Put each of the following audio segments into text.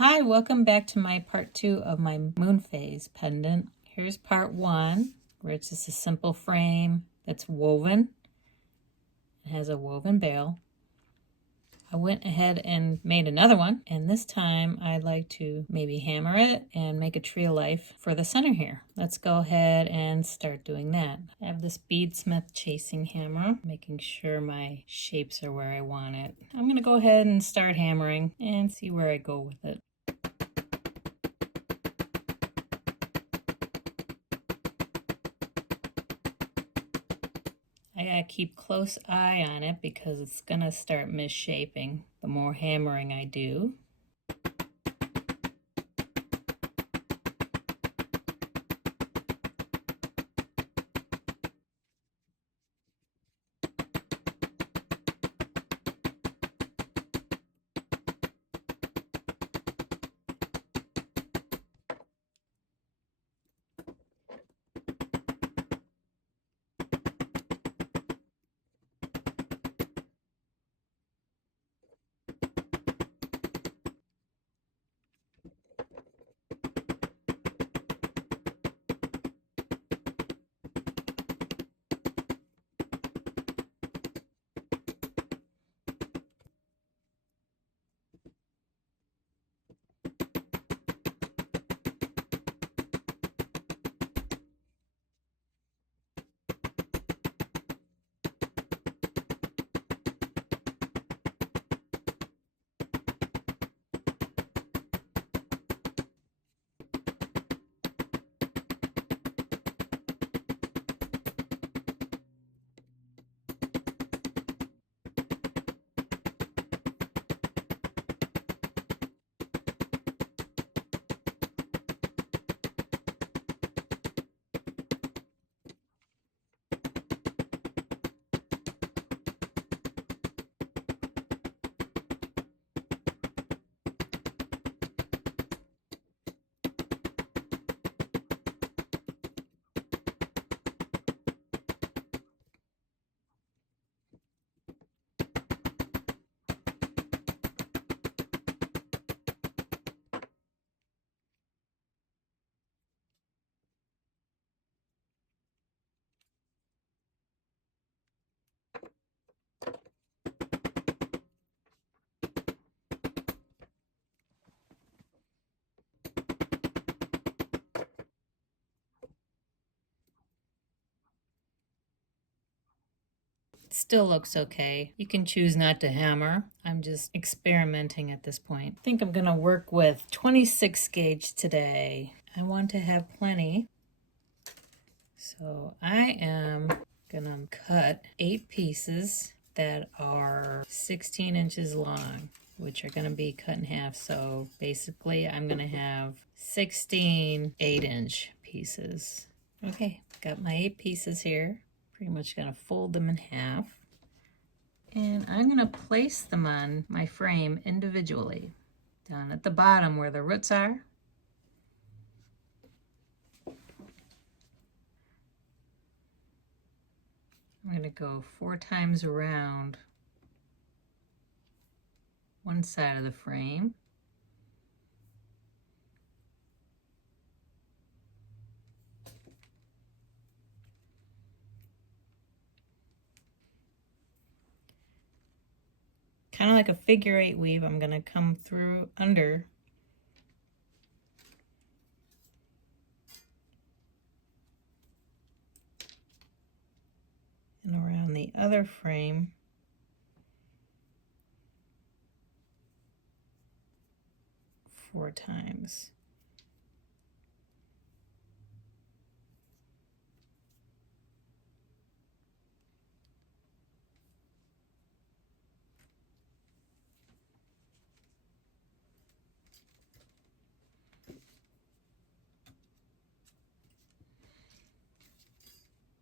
Hi, welcome back to my part 2 of my moon phase pendant. Here's part 1, where it's just a simple frame that's woven. It has a woven bail. I went ahead and made another one, and this time I'd like to maybe hammer it and make a tree of life for the center here. Let's go ahead and start doing that. I have this beadsmith chasing hammer, making sure my shapes are where I want it. I'm going to go ahead and start hammering and see where I go with it. I gotta keep close eye on it because it's gonna start misshaping the more hammering I do. Still looks okay. You can choose not to hammer. I'm just experimenting at this point. I think I'm gonna work with 26 gauge today. I want to have plenty. So I am gonna cut 8 pieces that are 16 inches long, which are gonna be cut in half. So basically I'm gonna have 16 8-inch pieces. Okay, got my 8 pieces here. Pretty much gonna fold them in half. And I'm gonna place them on my frame individually. Down at the bottom where the roots are. I'm gonna go 4 times around one side of the frame. Kind of like a figure 8 weave, I'm going to come through under and around the other frame. Four times.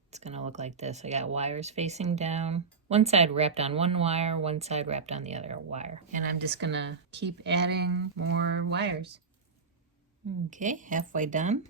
It's gonna look like this. I got wires facing down. One side wrapped on one wire, one side wrapped on the other wire. And I'm just gonna keep adding more wires. Okay, halfway done.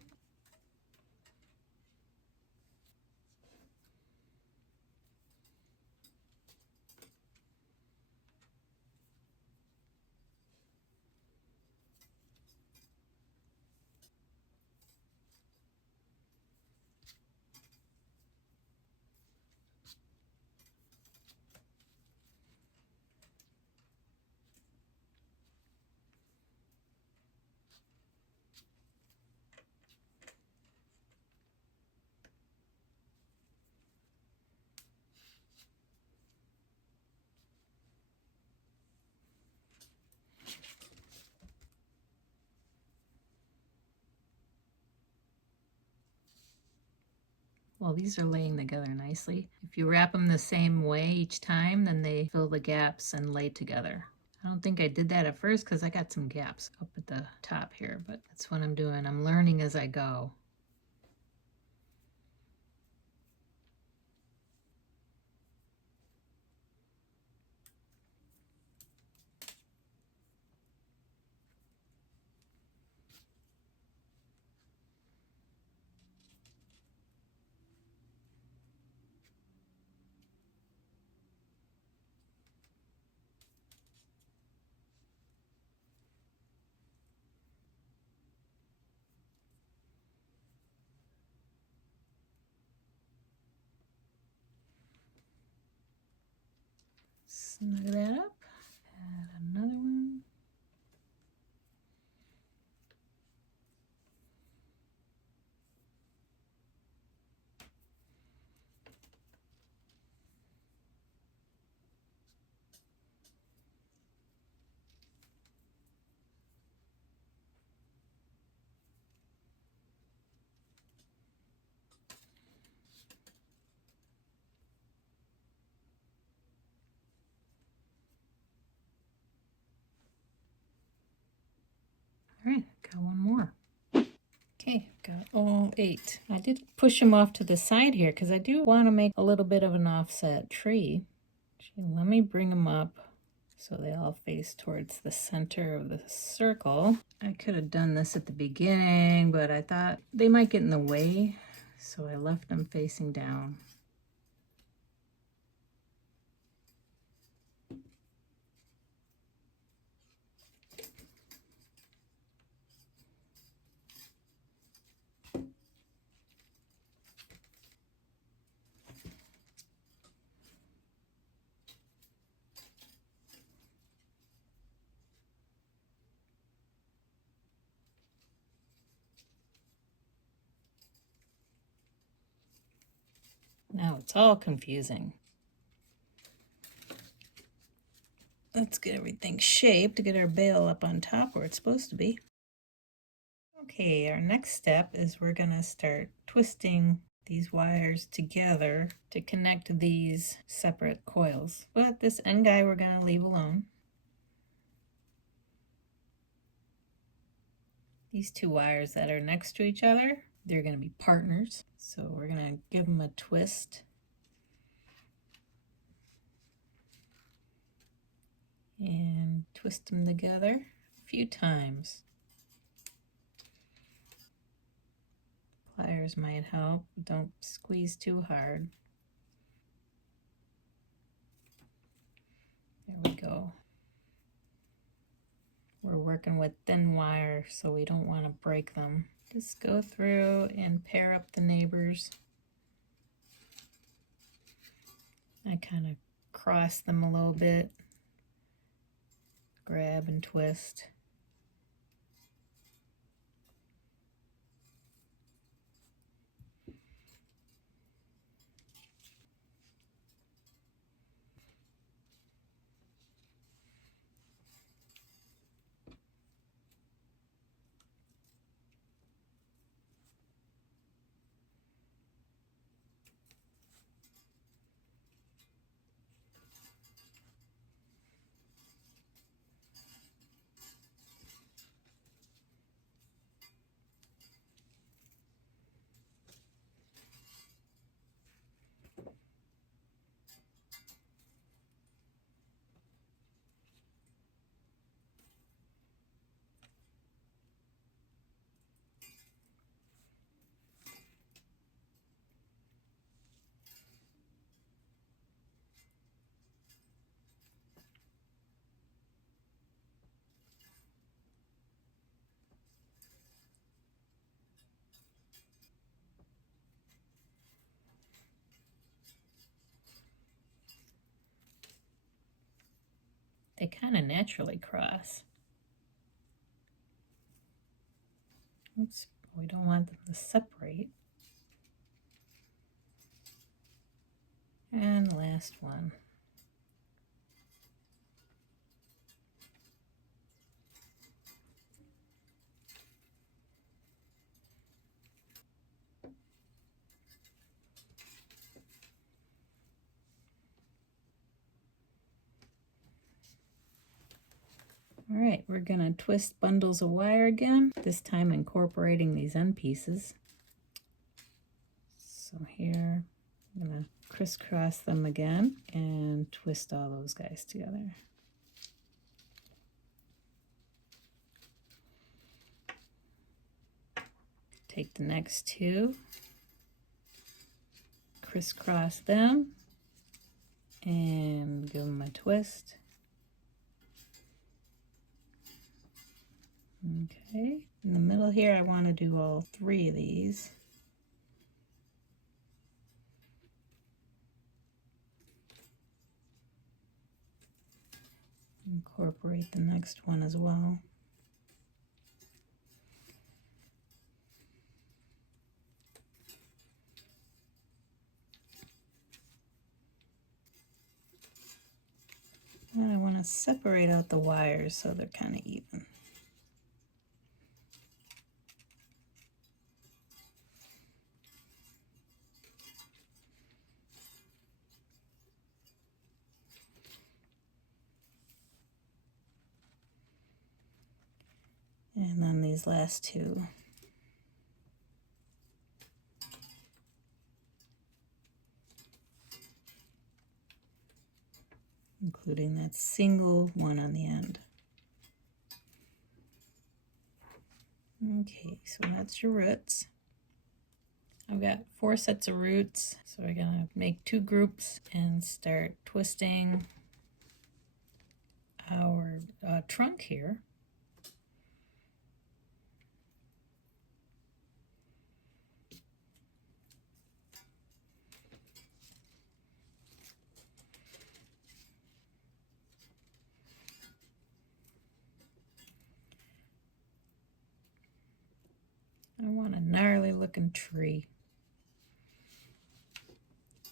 Well, these are laying together nicely. If you wrap them the same way each time, then they fill the gaps and lay together. I don't think I did that at first because I got some gaps up at the top here, but that's what I'm doing. I'm learning as I go. Snug that up. Add another one. All right, got one more. Okay, got all 8. I did push them off to the side here because I do want to make a little bit of an offset tree. Actually, let me bring them up so they all face towards the center of the circle. I could have done this at the beginning, but I thought they might get in the way, so I left them facing down. Now it's all confusing. Let's get everything shaped to get our bale up on top where it's supposed to be. Okay, our next step is we're gonna start twisting these wires together to connect these separate coils. But this end guy we're gonna leave alone. These 2 wires that are next to each other, they're gonna be partners. So we're gonna give them a twist. And twist them together a few times. Pliers might help. Don't squeeze too hard. There we go. We're working with thin wire, so we don't want to break them. Just go through and pair up the neighbors. I kind of cross them a little bit. Grab and twist. They kind of naturally cross. Oops, we don't want them to separate. And last one. All right, we're gonna twist bundles of wire again, this time incorporating these end pieces. So here, I'm gonna crisscross them again and twist all those guys together. Take the next two, crisscross them, and give them a twist. Okay, in the middle here, I want to do all three of these. Incorporate the next one as well. And I want to separate out the wires so they're kind of even. And then these last two. Including that single one on the end. Okay, so that's your roots. I've got 4 sets of roots, so we're gonna make 2 groups and start twisting our trunk here. I want a gnarly looking tree.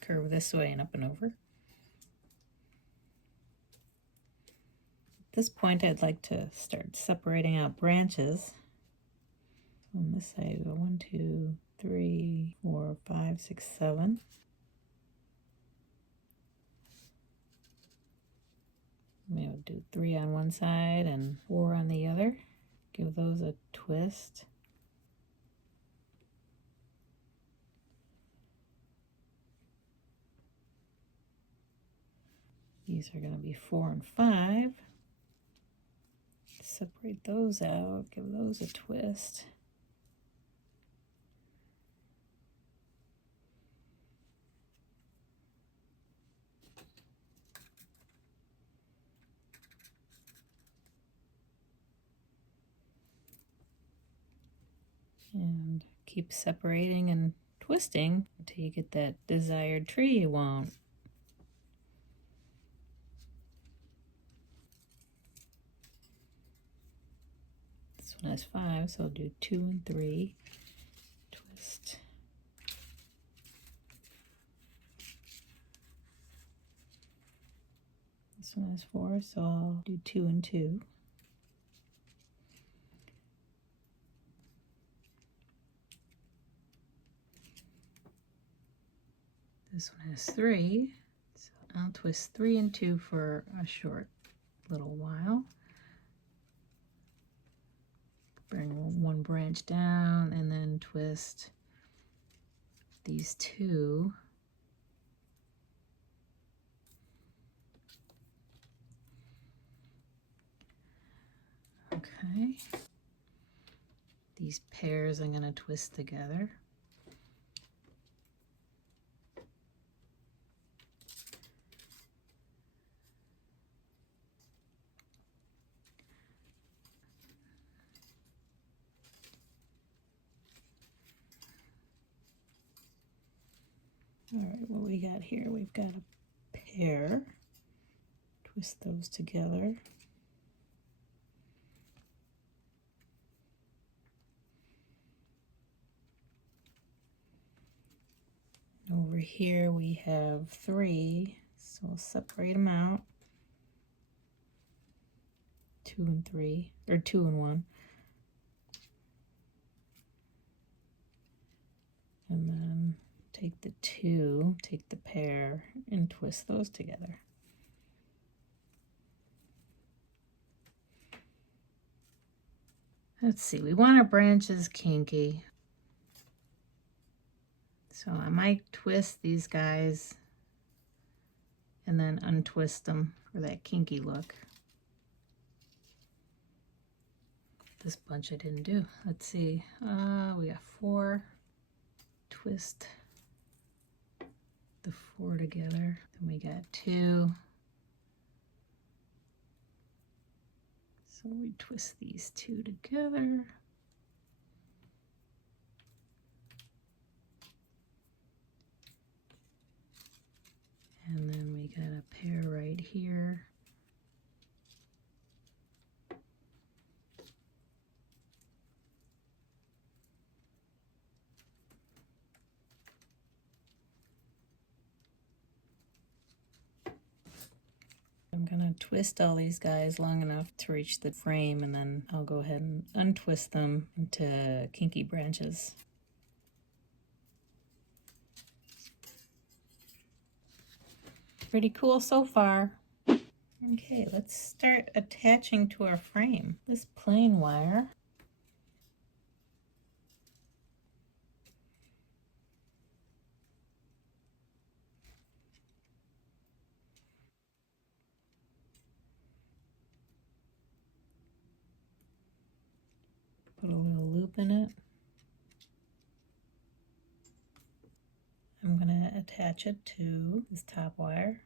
Curve this way and up and over. At this point, I'd like to start separating out branches. So on this side, we go 1, 2, 3, 4, 5, 6, 7. Maybe we'll do 3 on one side and 4 on the other. Give those a twist. These are going to be 4 and 5. Separate those out, give those a twist. And keep separating and twisting until you get that desired tree you want. This one has 5, so I'll do 2 and 3. Twist. This one has 4, so I'll do 2 and 2. This one has 3, so I'll twist 3 and 2 for a short little while. Bring one branch down and then twist these 2. Okay. These pairs I'm going to twist together. All right, what we got here? We've got a pair. Twist those together. Over here we have 3, so we'll separate them out. 2 and 3, or 2 and 1. And then take the 2, take the pair, and twist those together. Let's see, we want our branches kinky. So I might twist these guys and then untwist them for that kinky look. This bunch I didn't do. Let's see, we got 4. Twist the 4 together. Then we got 2. So we twist these 2 together. And then we got a pair right here. I'm gonna twist all these guys long enough to reach the frame, and then I'll go ahead and untwist them into kinky branches. Pretty cool so far. Okay, let's start attaching to our frame. This plain wire. Put a little loop in it. I'm going to attach it to this top wire.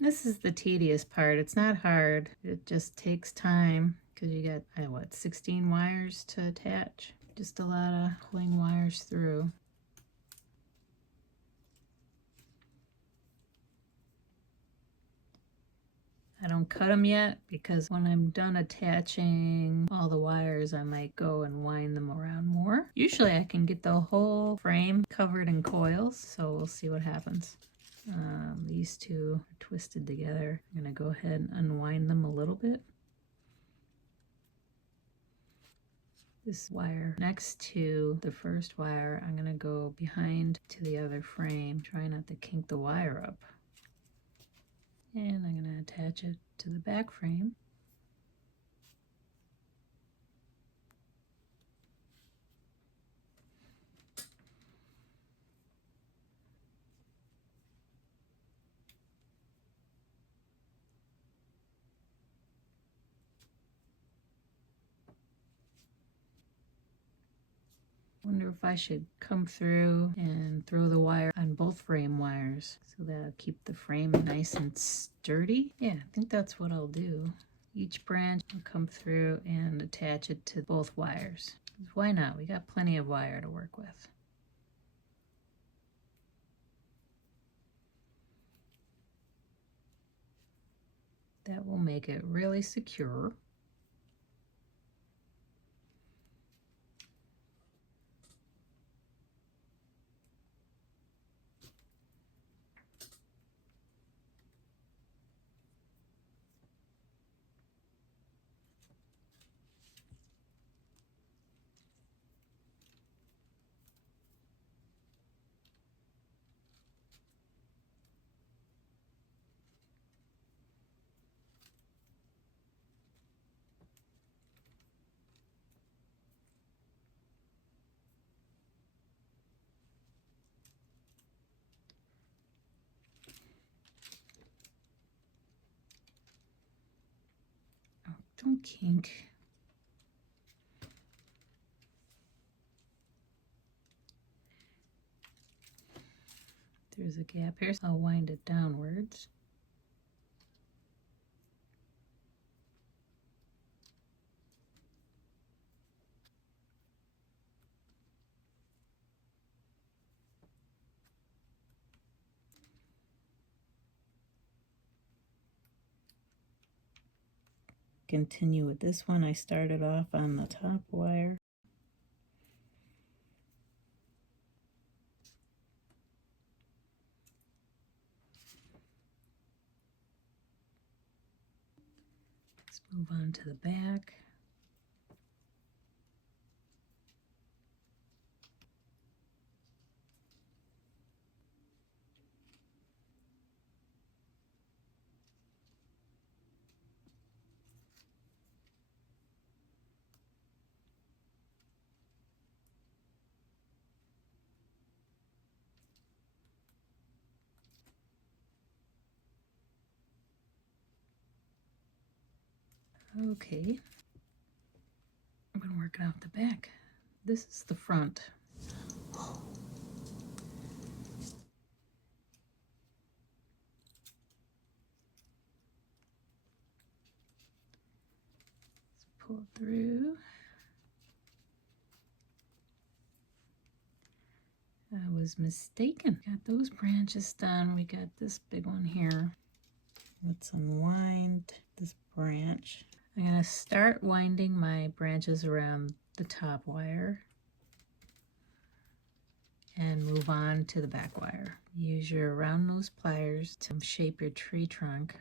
This is the tedious part. It's not hard. It just takes time because you got, what, 16 wires to attach? Just a lot of pulling wires through. I don't cut them yet because when I'm done attaching all the wires, I might go and wind them around more. Usually I can get the whole frame covered in coils, so we'll see what happens. These 2 are twisted together. I'm going to go ahead and unwind them a little bit. This wire next to the first wire, I'm going to go behind to the other frame, try not to kink the wire up. And I'm going to attach it to the back frame. Wonder if I should come through and throw the wire on both frame wires so that'll keep the frame nice and sturdy. Yeah, I think that's what I'll do. Each branch will come through and attach it to both wires. Why not? We got plenty of wire to work with. That will make it really secure. Don't kink. There's a gap here, so I'll wind it downwards. continue with this one. I started off on the top wire. Let's move on to the back. Okay, I'm going to work it out the back. This is the front. Let's pull through. I was mistaken. Got those branches done. We got this big one here. Let's unwind this branch. I'm going to start winding my branches around the top wire and move on to the back wire. Use your round nose pliers to shape your tree trunk.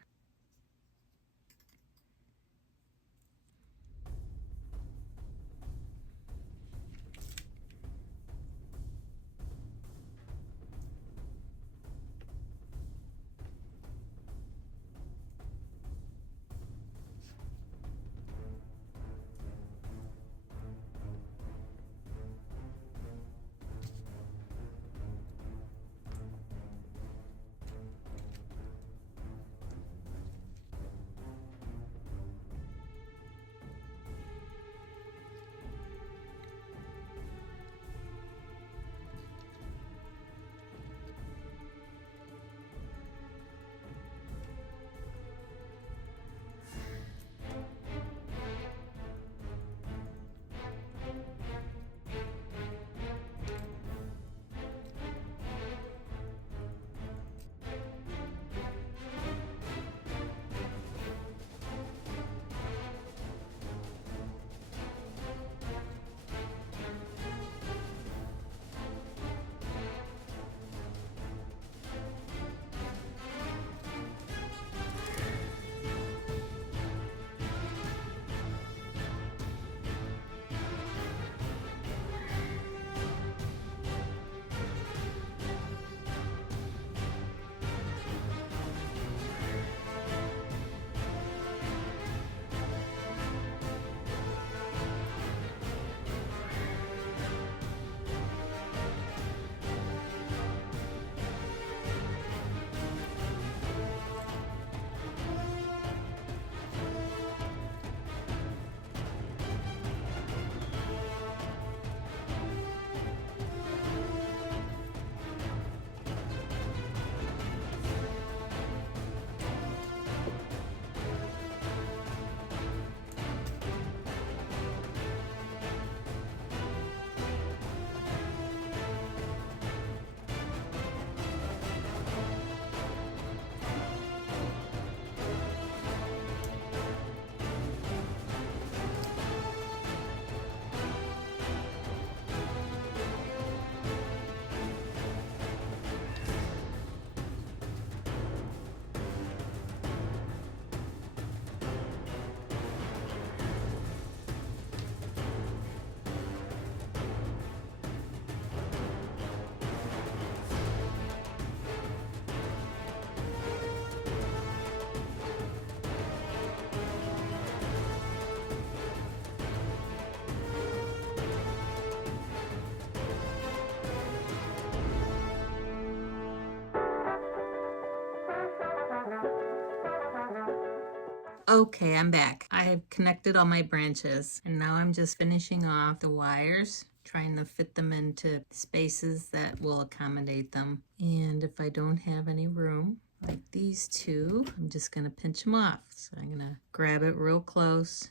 Okay, I'm back. I have connected all my branches and now I'm just finishing off the wires, trying to fit them into spaces that will accommodate them. And if I don't have any room, like these two, I'm just gonna pinch them off. So I'm gonna grab it real close,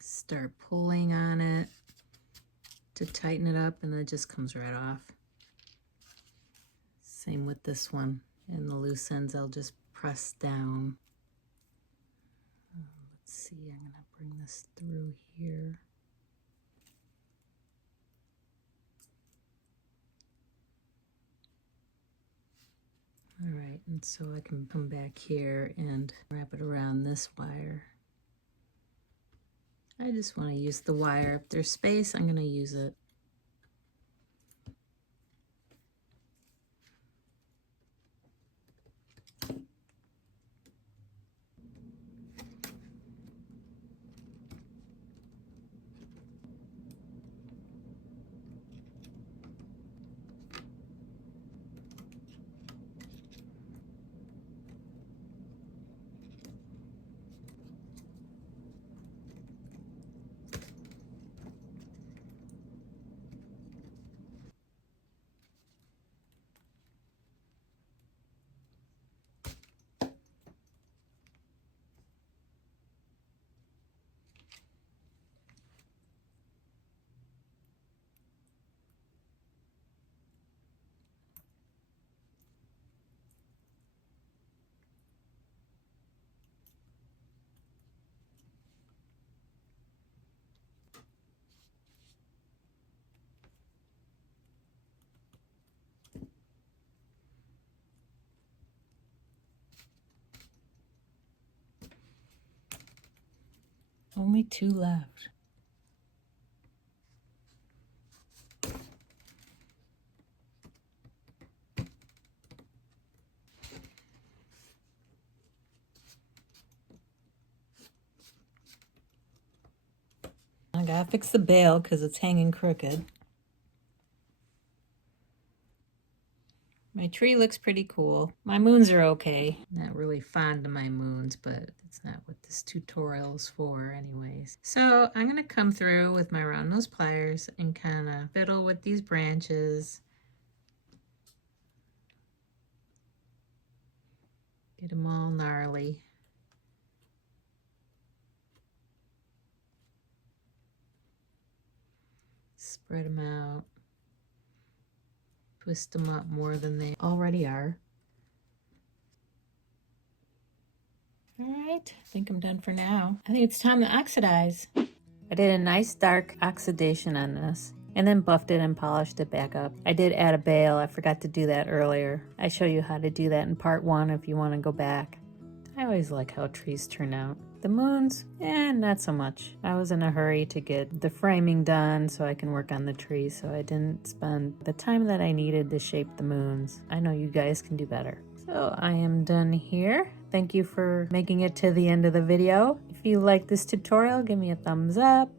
start pulling on it to tighten it up, and then it just comes right off. Same with this one. And the loose ends I'll just press down. Let's see, I'm going to bring this through here. All right, and so I can come back here and wrap it around this wire. I just want to use the wire. If there's space, I'm going to use it. Only 2 left. I gotta fix the bail because it's hanging crooked. My tree looks pretty cool. My moons are okay. Not really fond of my moons, but it's not what this tutorial is for anyways. So I'm gonna come through with my round nose pliers and kind of fiddle with these branches. Get them all gnarly. Spread them out. Twist them up more than they already are. All right, I think I'm done for now. I think it's time to oxidize. I did a nice dark oxidation on this and then buffed it and polished it back up. I did add a bail. I forgot to do that earlier. I show you how to do that in part 1 if you want to go back. I always like how trees turn out. The moons, not so much. I was in a hurry to get the framing done so I can work on the tree, so I didn't spend the time that I needed to shape the moons. I know you guys can do better. So I am done here. Thank you for making it to the end of the video. If you like this tutorial, give me a thumbs up.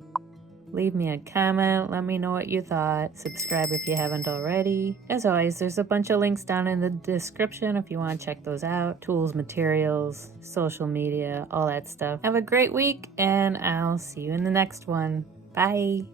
Leave me a comment, let me know what you thought. Subscribe if you haven't already. As always, there's a bunch of links down in the description if you want to check those out. Tools, materials, social media, all that stuff. Have a great week, and I'll see you in the next one. Bye.